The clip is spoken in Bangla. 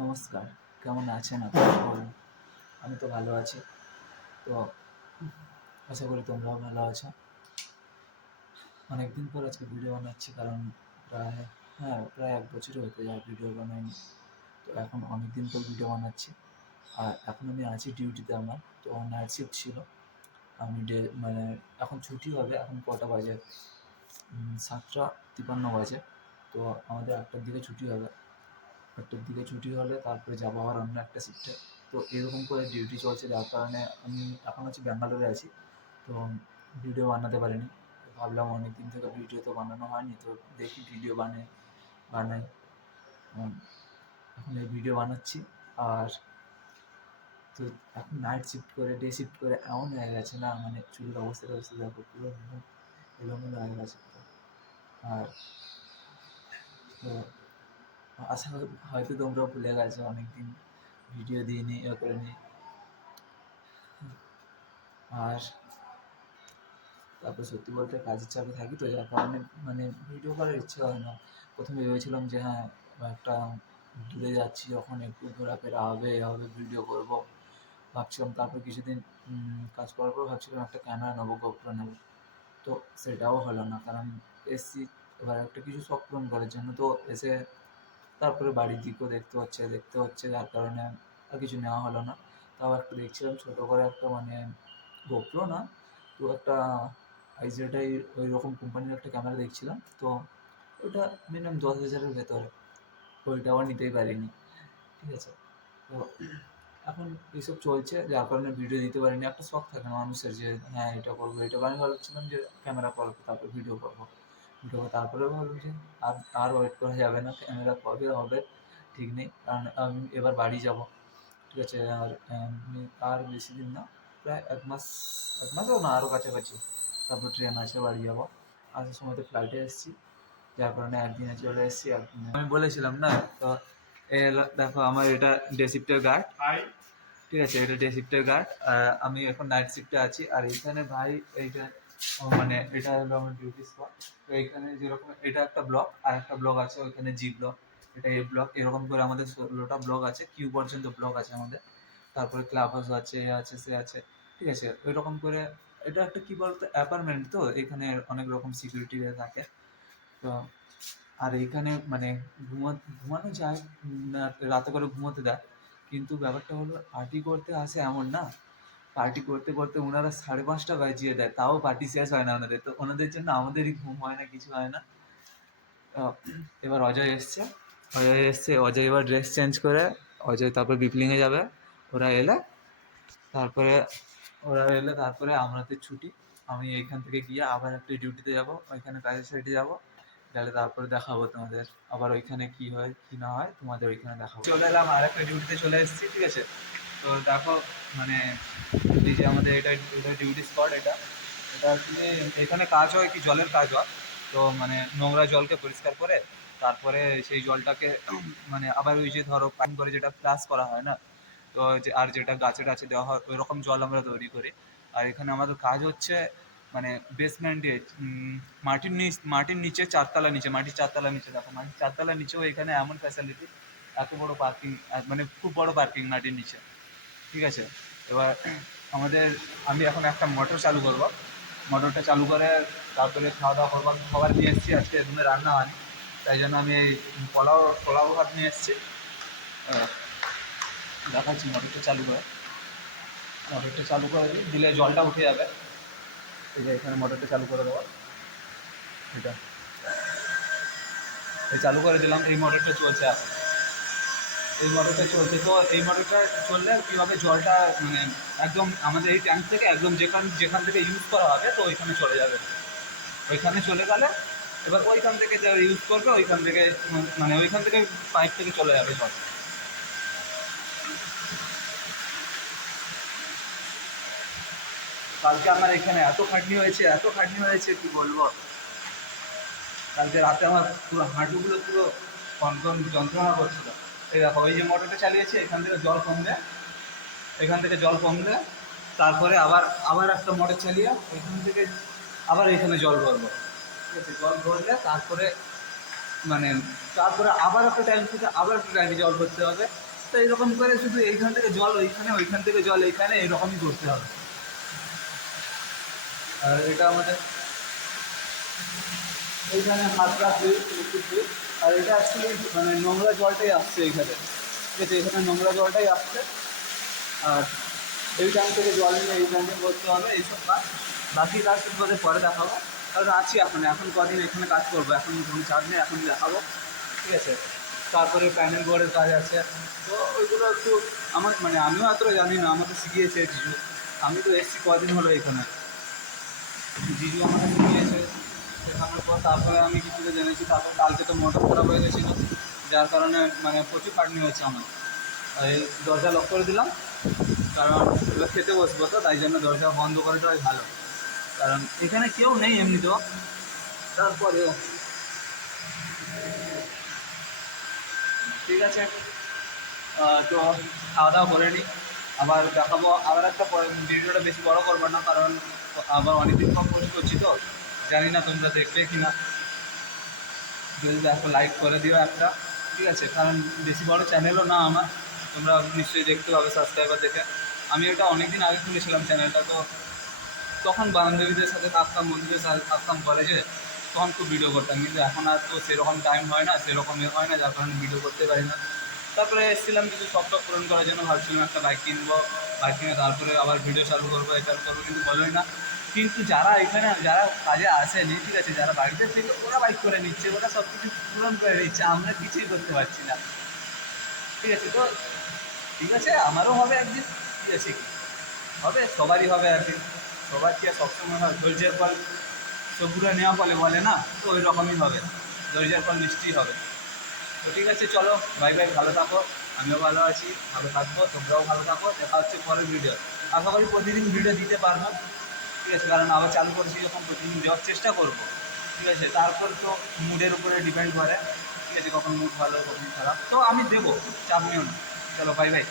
নমস্কার, কেমন আছেন আপনারা বলুন? আমি তো ভালো আছি। তো আশা করি তোমরাও ভালো আছো। অনেকদিন পর আজকে ভিডিও বানাচ্ছি কারণ প্রায় প্রায় ১ বছরই হতে যায় ভিডিও বানাইনি। তো এখন অনেকদিন পর ভিডিও বানাচ্ছি। আর এখন আমি আছি ডিউটিতে আমার। তো নাইট শিফট ছিল। আমি এখন ছুটি হবে। এখন কটা বাজে? ৭টা ৫৩ বাজে। তো আমাদের ৮টার দিকে ছুটি হবে। ৮টার দিকে ছুটি হলে তারপরে যাবো আবার অন্য একটা শিফটে। তো এরকম করে ডিউটি চলছে, যার কারণে আমি এখন ব্যাঙ্গালোরে আছি। তো ভিডিও বানাতে পারিনি। ভাবলাম অনেক দিন থেকে ভিডিও তো বানানো হয়নি, তো দেখি ভিডিও বানাই। উম, এখন এই ভিডিও বানাচ্ছি। আর তো এখন নাইট শিফট করে ডে শিফট করে এমন হয়ে গেছে না, মানে চুলের অবস্থা দেখো, পুরো মুখ এলোমেলো হয়ে গেছে পুরো। আর তো আশা করি হয়তো তোমরাও ভুলে গেছো, অনেকদিন ভিডিও দিইনি, ইয়ে করিনি। আর তারপর সত্যি বলতে কাজের চাপে থাকি, তো যার কারণে মানে ভিডিও করার ইচ্ছে হয় না। প্রথমে ভেবেছিলাম যে একটা দূরে যাচ্ছি যখন, একটু ঘোরাফেরা হবে, এ হবে, ভিডিও করব ভাবছিলাম। তারপর কিছুদিন কাজ করার পর ভাবছিলাম একটা ক্যামেরা নেবো, গোপ্রো নেবো। তো সেটাও হলো না, কারণ এসছি এবার একটা কিছু শখ পূরণ করার জন্য। তো এসে তারপরে বাড়ির দিকও দেখতে হচ্ছে, যার কারণে আর কিছু নেওয়া হলো না। তাও একটা দেখছিলাম ছোটো করে একটা, মানে গোপ্রো না, তো একটা আইজেডআই ওই রকম কোম্পানির একটা ক্যামেরা দেখছিলাম। তো ওটা মিনিমাম ১০,০০০-এর ভেতরে, ওইটা আবার নিতেই পারিনি। ঠিক আছে, তো এখন এইসব চলছে, যার কারণে ভিডিও দিতে পারিনি। একটা শখ থাকে না মানুষের যে এটা করবো, এটা আমি ভাবছিলাম যে ক্যামেরা করবো, তারপর ভিডিও করবো। তারপরে ভাবলাম যে আর ওয়েট করা যাবে না, ক্যামেরা কবে হবে ঠিক নেই, কারণ আমি এবার বাড়ি যাব। ঠিক আছে, আর বেশি দিন না, প্রায় ১ মাসও না, আরও কাছাকাছি। তারপর ট্রেন আছে, বাড়ি যাব। আসার সময় তো ফ্লাইটে এসেছি, যার কারণে একদিনে চলে এসেছি। একদিনে আমি বলেছিলাম না, তো দেখো আমার এটা ডে শিফটের গার্ড। ঠিক আছে, এটা ডে শিফটের গার্ড। আমি এখন নাইট শিফটে আছি। আর এইখানে ভাই এইটা মানে এটা হলো আমার ডিউটি স্পট। তো এইখানে যেরকম এটা একটা ব্লক, আর একটা ব্লক আছে ওইখানে জি ব্লক, এটা এ ব্লক, এরকম করে আমাদের ১৬টা ব্লক আছে, কিউ পর্যন্ত ব্লক আছে আমাদের। তারপরে ক্লাব হাউস আছে, এ আছে, সে আছে। ঠিক আছে, ওই রকম করে এটা একটা কি বলতো অ্যাপার্টমেন্ট, তো এখানে অনেক রকম সিকিউরিটি থাকে। তো আর এইখানে মানে ঘুমানো যায় না, রাতে করে ঘুমোতে দেয়। কিন্তু ব্যাপারটা হলো পার্টি করতে আসে এমন না, পার্টি করতে করতে ওনারা ৫:৩০ বাজিয়ে দেয়, তাও পার্টি শেষ হয় না ওনাদের। তো ওনাদের জন্য আমাদেরই ঘুম হয় না, কিছু হয় না। এবার অজয় এবার ড্রেস চেঞ্জ করে অজয় তারপর বিপ্লিংয়ে যাবে। ওরা এলে তারপরে তারপরে আমাদের ছুটি। আমি এইখান থেকে গিয়ে আবার একটা ডিউটিতে যাব, ওইখানে কাজের সাইডে যাব। গেলে তারপরে দেখাবো তোমাদের আবার ওইখানে কি হয় কি না হয়, তোমাদের ওইখানে দেখাবো। চলে এলাম আর একটা ডিউটিতে চলে এসেছি। ঠিক আছে, তো দেখো মানে এই যে আমাদের এটা ডিউটি স্পট, এটা এটা এখানে কাজ হয় কি, জলের কাজ হয়। তো মানে নোংরা জলকে পরিষ্কার করে তারপরে সেই জলটাকে মানে আবার ওই যে ধরো পান করে যেটা ফ্লাশ করা হয় না, তো আর যেটা গাছে টাছে দেওয়া হয় ওই রকম জল আমরা তৈরি করি। আর এখানে আমাদের কাজ হচ্ছে মানে বেসমেন্টে, মাটির নিচে ৪ তলা নিচে, মাটির ৪ তলা নিচে। দেখো মাটির ৪ তলা নিচেও এখানে এমন ফ্যাসিলিটি, এত বড় পার্কিং, মানে খুব বড় পার্কিং মাটির নিচে। ঠিক আছে, এবার আমাদের আমি এখন একটা মোটর চালু করবো। মোটরটা চালু করে তারপরে খাওয়া দাওয়া করবো। খাবার নিয়ে এসেছি, আজকে রুমে রান্না হয়নি, তাই জন্য আমি এই পোলাও ভাত নিয়ে এসেছি। দেখাচ্ছি মোটরটা চালু করে দিলে জলটা উঠে যাবে। এই যে এখানে মোটরটা চালু করে দেওয়া, এটা এই চালু করে দিলাম। এই মোটরটা চলছে এখন, এই মোটরটা চলছে। তো এই মোটরটা চললে কী হবে, জলটা মানে একদম আমাদের এই ট্যাঙ্ক থেকে একদম যেখান থেকে ইউজ করা হবে, তো ওইখানে চলে যাবে। ওইখানে চলে গেলে এবার ওইখান থেকে যা ইউজ করবে ওইখান থেকে মানে ওইখান থেকে পাইপ থেকে চলে যাবে জল। কালকে আমার এখানে এত খাটনি হয়েছে কি বলবো। কালকে রাতে আমার পুরো হাঁটুগুলো পুরো কনকন যন্ত্রণা করছিল। এই দেখো ওই যে মোটরটা চালিয়েছি, এখান থেকে জল কমলে তারপরে আবার আবার একটা মোটর চালিয়ে ওইখান থেকে আবার এখানে জল ভরবো। ঠিক আছে, জল ভরলে তারপরে মানে তারপরে আবার একটা ট্যাঙ্ক থেকে আবার একটা ট্যাঙ্কে জল ভরতে হবে। এইরকম করে শুধু এইখান থেকে জল ওইখানে, ওইখান থেকে জল এইখানে, এরকমই করতে হবে। আর এটা আমাদের এইখানে হাত রাখবে একটু, আর এটা অ্যাকচুয়ালি মানে নোংরা জলটাই আসছে এইখানে, ঠিক আছে, এখানে নোংরা জলটাই আসছে। আর এই ট্যাঙ্ক থেকে জল নিয়ে এই ট্যাঙ্কে করতে হবে এইসব কাজ। বাকি কাজ তোমাদের পরে দেখাবো, কারণ আছি এখন কদিন এখানে কাজ করবো, এখন কোনো চাপ নেই, এখন দেখাবো, ঠিক আছে। তারপরে প্যানেল বোর্ডের কাজ আছে, তো ওইগুলো একটু আমার মানে আমিও এতটা জানি না, আমাকে শিখিয়েছে জিজু। আমি তো এসছি কদিন হলো এখানে, জিজু আমাকে শিখিয়েছে। শেখানোর পর তারপরে আমি কিছুটা জেনেছি। তারপর কালকে তো মোটর খারাপ হয়ে গেছিলো, যার কারণে মানে প্রচুর খাটনি হচ্ছে আমার। এই দরজা লক করে দিলাম, কারণ এবার খেতে বসবো, তো তাই জন্য দরজা বন্ধ করে দেওয়াই ভালো, কারণ এখানে কেউ নেই এমনিতেও। তারপরে ঠিক আছে, তো খাওয়া দাওয়া করে নিই, আবার দেখাবো। আবার একটা ভিডিওটা বেশি বড় করবো না, কারণ আবার অনেকদিন পর পোস্ট করছি, তো জানি না তোমরা দেখবে কি না। যদি দেখো লাইক করে দিও একটা, ঠিক আছে, কারণ বেশি বড় চ্যানেলও না আমার, তোমরা নিশ্চয়ই দেখতে পাবে সাবস্ক্রাইবার দেখে। আমি এটা অনেক দিন আগে খুলেছিলাম চ্যানেলটা, তো তখন বান্ধবীদের সাথে থাকতাম, বন্ধুদের সাথে থাকতাম কলেজে, তখন খুব ভিডিও করতাম, কিন্তু এখন আর তো সেরকম টাইম হয় না, সেরকম হয় না, যার কারণে ভিডিও করতে পারি না। তারপরে এসেছিলাম কিছু শখ পূরণ করার জন্য, ভাবছিলাম একটা বাইক কিনবো, বাইক কিনে তারপরে আবার ভিডিও চালু করবো, এ চালু করবো, কিন্তু বলোই না। কিন্তু যারা এখানে যারা কাজে আসেনি, ঠিক আছে, যারা বাড়িতে থেকে ওরা বাইক করে নিচ্ছে, ওরা সব কিছু পূরণ করে নিচ্ছে, আমরা কিছুই করতে পারছি না, ঠিক আছে। তো ঠিক আছে, আমারও হবে একদিন, ঠিক আছে, হবে, সবারই হবে একদিন। সবার কি আর সবসময় হয়? ধৈর্যের ফল সবুরে নেওয়া ফলে বলে না, তো ওই রকমই হবে, ধৈর্যের ফল নিশ্চয়ই হবে। তো ঠিক আছে, চলো, বাই বাই, ভালো থাকো, আমিও ভালো আছি, ভালো থাকবো, তোমরাও ভালো থাকো, দেখা হচ্ছে পরের ভিডিও। আশা করি প্রতিদিন ভিডিও দিতে পারবো, ঠিক আছে, কারণ আবার চালু করছি যখন প্রতিদিন দেওয়ার চেষ্টা করবো, ঠিক আছে। তারপর তো মুডের উপরে ডিপেন্ড করে, ঠিক আছে, কখন মুড ভালো কখন খারাপ, তো আমি দেবো, চাপ নিও না। চলো, বাই বাই।